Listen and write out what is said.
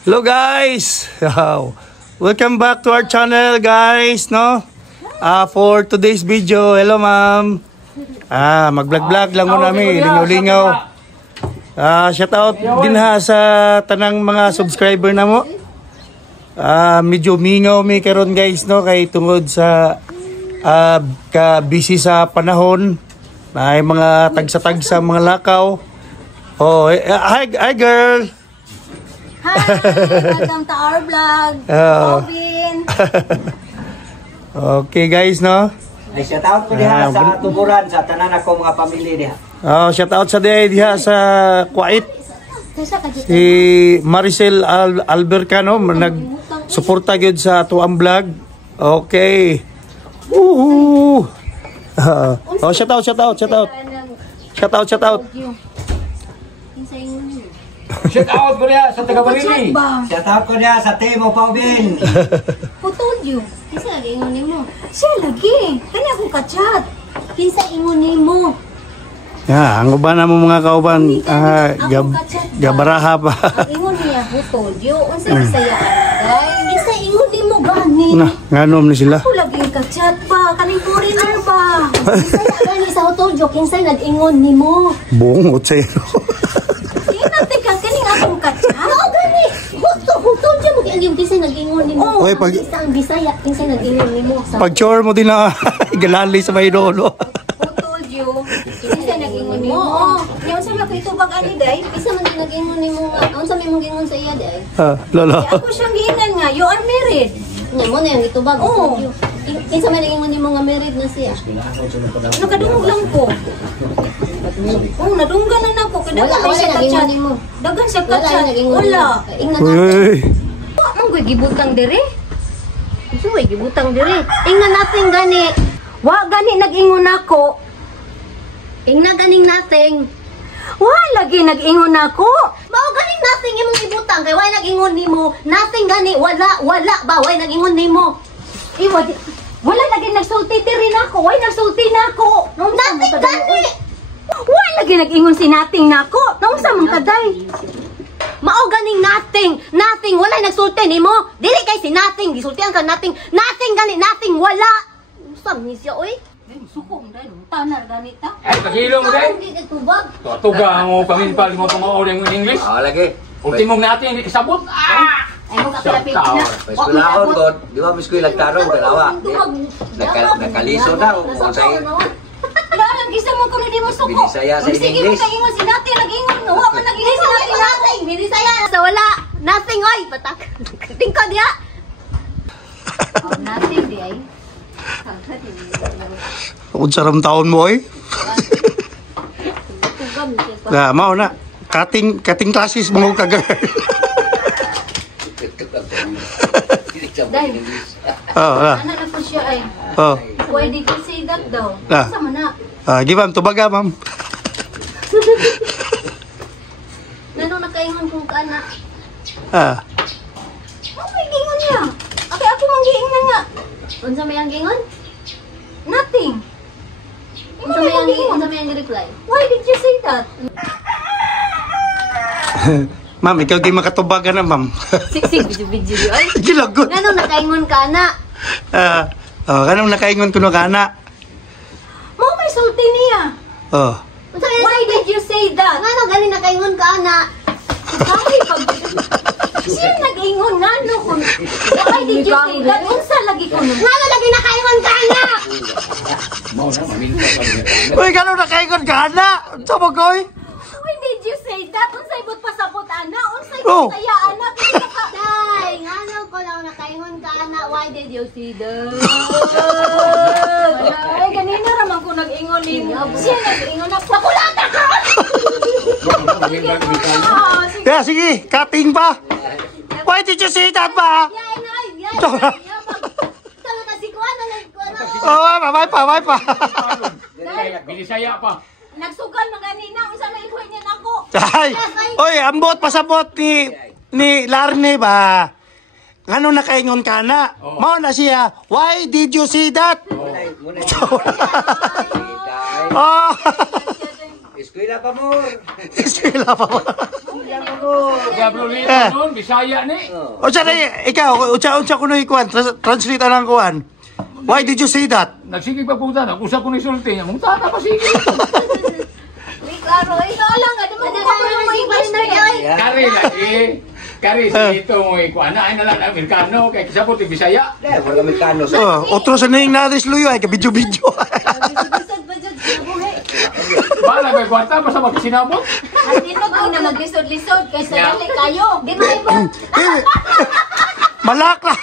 Hello guys! Welcome back to our channel guys, no? For today's video, hello ma'am. Mag-vlog-vlog lang muna namin, lingaw-lingaw. Shout out din ha sa tanang mga subscriber na mo. Medyo mingaw mi karon guys, no? Kay tungod sa ka-busy sa panahon. May mga tagsa-tagsa mga lakaw. Oh, hi girl. Hi, welcome to our vlog. Robin. Okay guys, no? Ay, shout out ko diha sa tuburan sa tanan ako mga pamilya diha. Shout out sa diha sa Kuwait. Si Maricel Albercano nag-suporta gyud sa tuang vlog. Okay. Shout out. Shout out. Shout out ko diha sa taga-Barili. Shout out ko diha sa Temo Paubin. Who told you? Kinsa lagi ingon nimo? Siya lagi. Kani ako ka-chat. Kinsa ingon nimo? Ang uban na mo mga kauban, gabaraha pa. Ang ingon niya, who told you? Unsa bisayaan day? Kinsa ingon nimo gani? Nganom ni sila. Ako lagi ka-chat pa. Kaning foreigner pa. Bisaya gani sa who told you? Kinsa nag-ingon nimo? Bungot sa'yo. Akong ka-chat? Oo, gani. Hutol dyan mo kaya kinsa nag-ingon nimo. Oy, pag isang Bisaya, kinsa nag-ingon nimo. pag-chore mo din na galali sa may dolo. Hutol you. Kinsa nag-ingon nimo. Nya unsa man ito bag ani day? Kinsa man nag-ingon nimo nga? Unsa may mong gingon sa iya day? Lolo. Ako siyang giinan nga, you are married. Nya mo na yung itubag. Oo. Kinsa man nag-ingon nimo nga married na siya? Nakadungog lang ko. Nadunggan na nako. Dagan siya ka-chat. Dagan siya ka-chat. Wala. Ang gibutang dire? Uy, gibutang dire. Ingnan natin gani. Wa gani nag-ingon ako. Ingnan ganing nating. Wa lagi nag-ingon ako. Mao ganing nating imong ibutang kay wa nag-ingon nimo. Nating gani wala ba wa nag-ingon nimo. Wala lagi nagsulti rin ako. Wa nagsulti nako. Nating gani. Wa lagi nag-ingon si nating nako. Naunsa man kaday? Mao ganing nating wala nagsulti nimo. Dili kay si nating gisultian ka nating gani nating wala. Usam ni siya oy. Sukong dai tanar gani ta. Ay pagilo mo dai. Tuga mo paminpal mo pamao ng English. Lagi. Ultimong natin hindi kasabot. Ay mo kapilapit na. Eskwelahon ko, di ba miskoy nagtarong kalawa. Nakaliso na kung say. Larang gisa mo kuno di mo suko. Binisaya sa Sige mo English. kaingon si nating nag-ingon no. Wa man nag-ingon si nating. Binisaya sa wala. Nothing oy patak. Tingko dia. Nothing di ay. Unsa ram taon mo oy? Mao na. Cutting classes mo ka girl. Dahil. Ana na po siya ay. Why did you say that daw? Sama na. Di ma'am, tubaga ma'am. Nanong nakaingon kong ka na. May gingon niya. Okay, ako manggiingnan nga. Unsa may ang gingon? Nothing. Unsa may ang reply? Why did you say that? Ma'am, ikaw di makatubagan na ma'am. Siksik, video ay. Gilagot. Nanong nakaingon ka na. Kanong nakaingon kuno kana? Mo may sulti niya. Why did you say that? Ngano gani nakaingon ka na? Kami pag siya nag-ingon ngano kun. Why did you say that? Unsa lagi ko no? Ngano lagi nakaingon ka na? Uy, kanong nakaingon kana? Unsa mo koy? Why did you say that? Unsay but pasabot ana? Unsay saya ana? Day, ngano ko lang nakaingon ka na? Why did you say that? Ay, ganina raman ko nag-ingon nimo. Siya nag-ingon na pakulata ka. Yeah, sige, cutting pa. Why did you say that ba? Bye pa. Binisaya pa. Nagsugal man ganina unsa may iluhay niya nako. Ay, oy, ambot pasabot ni Larne ba? Ngano nakaingon ka na? Mao na siya. Why did you say that? Eskwela pa mo. Eskwela pa ba? Diablo Lito nun, Bisaya ni. O siya na, ikaw, unsa ko na ikuan, translate anang kuan. Why did you say that? Nagsige pa punta na, kusa ko ni sulti niya. Munta na pa sige. Klaro, ito lang, di mo ko mo English na yun. Kari lagi. Kari dito mo ikuan na, ay nalang Amerikano, kay kisa po ti Bisaya. Wala Amerikano. Otro sa nang naris luyo ay kabidyo-bidyo. Bisod ba dyan sa buhay? Bala may kwarta, basta magsinabot. At dito ko na maglisod-lisod kaysa dali kayo. Di ba mo? Malak lang.